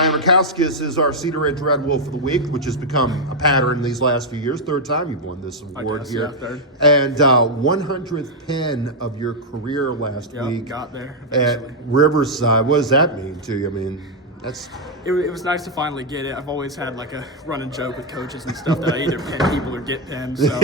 Ryan Rakouskas is our Cedar Ridge Red Wolf of the Week, which has become a pattern these last few years. Third time you've won this award here. Yeah, third. And 100th pin of your career last week. Got there eventually. At Riverside. What does that mean to you? I mean, that's... It was nice to finally get it. I've always had like a running joke with coaches and stuff that I either pin people or get pinned. So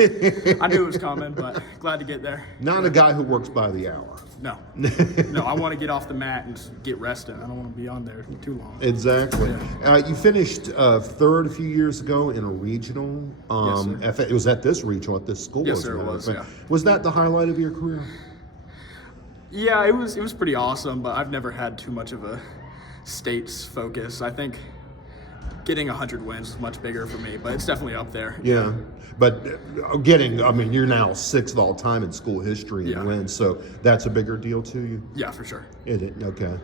I knew it was coming, but glad to get there. Not a guy who works by the hour. No. No, I want to get off the mat and just get rested. I don't want to be on there too long. Exactly. Yeah. You finished third a few years ago in a regional. Yes, sir. It was at this regional, at this school. Yes, sir, it was, yeah. Was that the highlight of your career? Yeah, it was pretty awesome, but I've never had too much of a state's focus. I think getting 100 wins is much bigger for me, but it's definitely up there. Yeah, but you're now 6th all time in school history in wins, so that's a bigger deal to you? Yeah, for sure. Okay.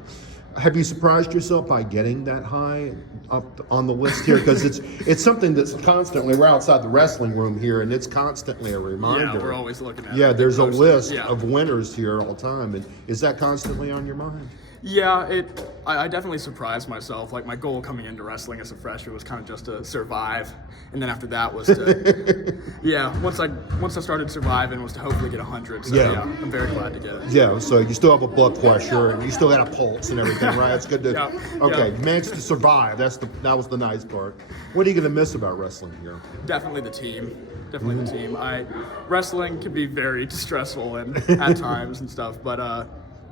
Have you surprised yourself by getting that high up on the list here? Because it's something that's constantly, we're outside the wrestling room here, and it's constantly a reminder. Yeah, we're always looking at it. Yeah, there's a list of winners here all the time, and is that constantly on your mind? Yeah, I definitely surprised myself. Like, my goal coming into wrestling as a freshman was kind of just to survive, and then after that was to, once I started surviving was to hopefully get 100. So yeah, I'm very glad to get it. Yeah, so you still have a blood pressure and you still got a pulse and everything, right? It's good to. You managed to survive. That was the nice part. What are you going to miss about wrestling here? Definitely the team. Definitely the team. Wrestling can be very stressful and at times and stuff, but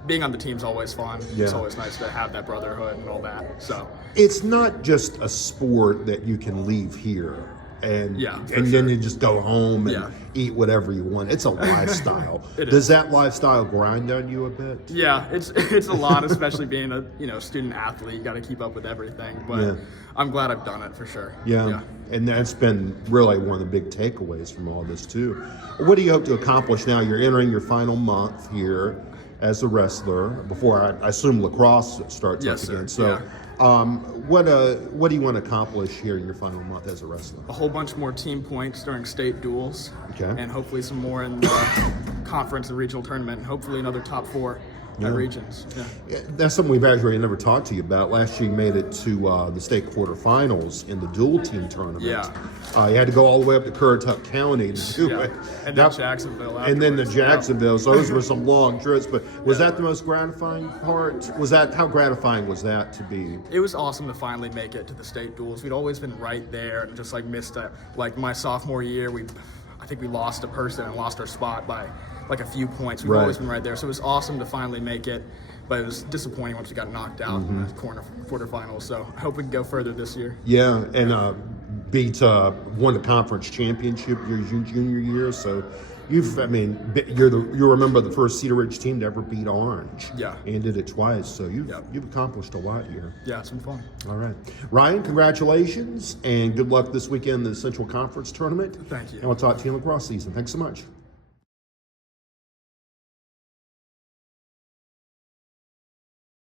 being on the team's always fun. Yeah. It's always nice to have that brotherhood and all that. So it's not just a sport that you can leave here and then you just go home and eat whatever you want. It's a lifestyle. Does that lifestyle grind on you a bit? Yeah, it's a lot, especially being a student athlete. You got to keep up with everything. But I'm glad I've done it for sure. Yeah, and that's been really one of the big takeaways from all this too. What do you hope to accomplish now? You're entering your final month here as a wrestler, before I assume lacrosse starts up again. So what do you want to accomplish here in your final month as a wrestler? A whole bunch more team points during state duels, and hopefully some more in the conference and regional tournament, and hopefully another top 4 at regions. That's something we've actually never talked to you about. Last year you made it to the state quarterfinals in the dual team tournament. You had to go all the way up to Currituck County to do it. And then Jacksonville afterwards. And then the Jacksonville. So those were some long trips. But was that the most gratifying part? How gratifying was that to be? It was awesome to finally make it to the state duels. We'd always been right there and just missed it. Like my sophomore year, I think we lost a person and lost our spot by a few points. We've always been right there. So it was awesome to finally make it, but it was disappointing once we got knocked out in the quarterfinals. So I hope we can go further this year. Yeah, and won the conference championship your junior year. So you're a member of the first Cedar Ridge team to ever beat Orange. Yeah. And did it twice. So you've accomplished a lot here. Yeah, it's been fun. All right. Ryan, congratulations and good luck this weekend in the Central Conference Tournament. Thank you. And we'll talk to you in the lacrosse season. Thanks so much.